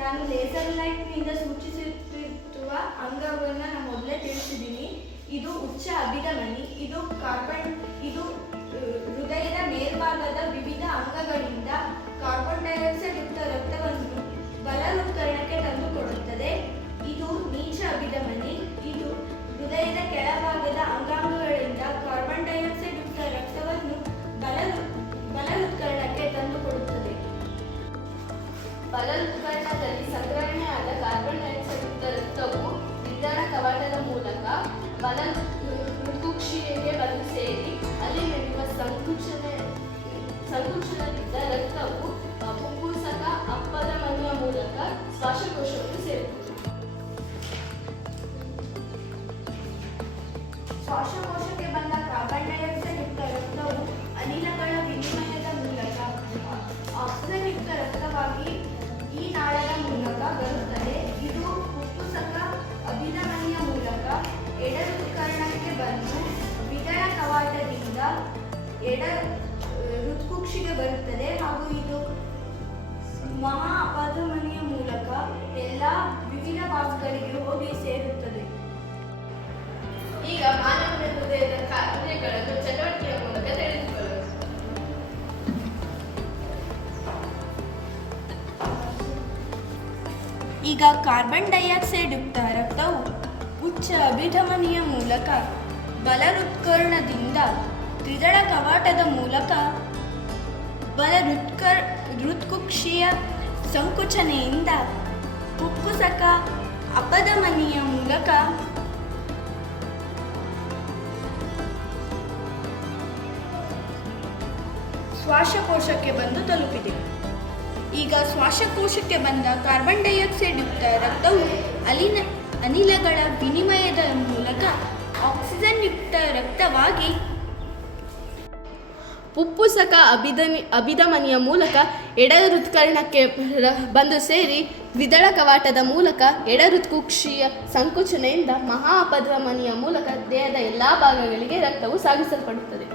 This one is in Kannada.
ನಾನು ಲೇಸರ್ ಲೈಟ್ನಿಂದ ಸೂಚಿಸುತ್ತಿರುವ ಅಂಗವನ್ನು ನಾನು ಮೊದಲೇ ತಿಳಿಸಿದ್ದೀನಿ. ಇದು ಉಚ್ಚ ಅಭಿಧಮನಿ. ಇದು ಹೃದಯದ ಮೇಲ್ಭಾಗದ ವಿವಿಧ ಅಂಗಗಳಿಂದ ಕಾರ್ಬನ್ ಡೈಆಕ್ಸೈಡ್ ಯುಕ್ತ ರಕ್ತವನ್ನು ಬಲವೃತ್ಕರಣಕ್ಕೆ ತಂದುಕೊಡುತ್ತದೆ. ಇದು ನೀಚ ಅಭಿಧಮನಿ. ಇದು ಹೃದಯದ ಕೆಳಭಾಗದ ಅಂಗಾಂಗಗಳಿಂದ ಕಾರ್ಬನ್ ಡೈಆಕ್ಸೈಡ್ ಯುಕ್ತ ರಕ್ತವನ್ನು ಬಲವೃತ್ಕರಣಕ್ಕೆ ತಂದುಕೊಡುತ್ತದೆ. ಬಲವೃತ್ಕರಣದಲ್ಲಿ ಸಂಗ್ರಹಣೆಯಾದ ಕಾರ್ಬನ್ ಡೈಆಕ್ಸೈಡ್ ಯುಕ್ತ ರಕ್ತವು ನಿಧಾನ ಕವಾಟದ ಮೂಲಕ ಬಲ ಹೃತ್ಕುಕ್ಷಿಯೆಗೆ ಬಂದು ಸೇರಿ ಅಲ್ಲಿ ನಡೆಯುವ ಸಂಕುಚನದಿಂದ ರಕ್ತವು ಪುಪ್ಪುಸಕ ಅಪ್ಪಧಮನಿಯ ಮೂಲಕ ಶ್ವಾಸಕೋಶವನ್ನು ಸೇರುತ್ತದೆ. ಶ್ವಾಸಕೋಶಕ್ಕೆ ಬಂದ ಕಾರ್ಬನ್ ಡೈಆಕ್ಸೈಡ್ ಯುಕ್ತ ರಕ್ತವು ಅನಿಲಗಳ ವಿನಿಮಯದ ಮೂಲಕ ಆಕ್ಸಿಜನ್ ಯುಕ್ತ ರಕ್ತವಾಗಿ ಈ ನಾಳದ ಮೂಲಕ ಬರುತ್ತದೆ. ಇದು ಪುಪ್ಪುಸಕ ಅಭಿಧಮನಿಯ ಮೂಲಕ ಎಡ ಹೃತ್ಕರ್ಣಕ್ಕೆ ಬಂದು ವಿದಳ ಕವಾಟದಿಂದ ಎಡ ಹೃತ್ಕುಕ್ಷಿಗೆ ಬರುತ್ತದೆ ಹಾಗೂ ಇದು ಮಹಾ ಅಪಧಮನಿಯ ಮೂಲಕ ಎಲ್ಲ ವಿವಿಧ ಭಾಗಗಳಿಗೆ ಹೋಗಿ ಸೇರುತ್ತದೆ. ಈಗ ಮಾನವನ ಹೃದಯದ ಕಾರ್ಯಗಳನ್ನು ಚಟುವಟಿಕೆಯ ಮೂಲಕ ತಿಳಿದುಕೊಳ್ಳೋಣ. ಈಗ ಕಾರ್ಬನ್ ಡೈಆಕ್ಸೈಡ್ ಯುಕ್ತ ರಕ್ತವು ಉಚ್ಚ ಅಭಿಧಮನಿಯ ಮೂಲಕ ಬಲಹೃತ್ಕರ್ಣದಿಂದ ತ್ರಿದಳ ಕವಾಟದ ಮೂಲಕ ಹೃತ್ಕುಕ್ಷಿಯ ಸಂಕುಚನೆಯಿಂದ ಪುಪ್ಪುಸಕ ಅಪಧಮನಿಯ ಮೂಲಕ ಶ್ವಾಸಕೋಶಕ್ಕೆ ಬಂದು ತಲುಪಿದೆ. ಈಗ ಶ್ವಾಸಕೋಶಕ್ಕೆ ಬಂದ ಕಾರ್ಬನ್ ಡೈಆಕ್ಸೈಡ್ ಯುಕ್ತ ರಕ್ತವು ಅನಿಲಗಳ ವಿನಿಮಯದ ಮೂಲಕ ಆಕ್ಸಿಜನ್ ಯುಕ್ತ ರಕ್ತವಾಗಿ ಪುಪ್ಪುಸಕ ಅಭಿಧಮನಿಯ ಮೂಲಕ ಎಡ ಹೃತ್ಕರ್ಣಕ್ಕೆ ಬಂದು ಸೇರಿ ದ್ವಿದಳ ಕವಾಟದ ಮೂಲಕ ಎಡ ಹೃತ್ಕುಕ್ಷಿಯ ಸಂಕುಚನೆಯಿಂದ ಮಹಾ ಅಪಧಮನಿಯ ಮೂಲಕ ದೇಹದ ಎಲ್ಲಾ ಭಾಗಗಳಿಗೆ ರಕ್ತವು ಸಾಗಿಸಲ್ಪಡುತ್ತದೆ.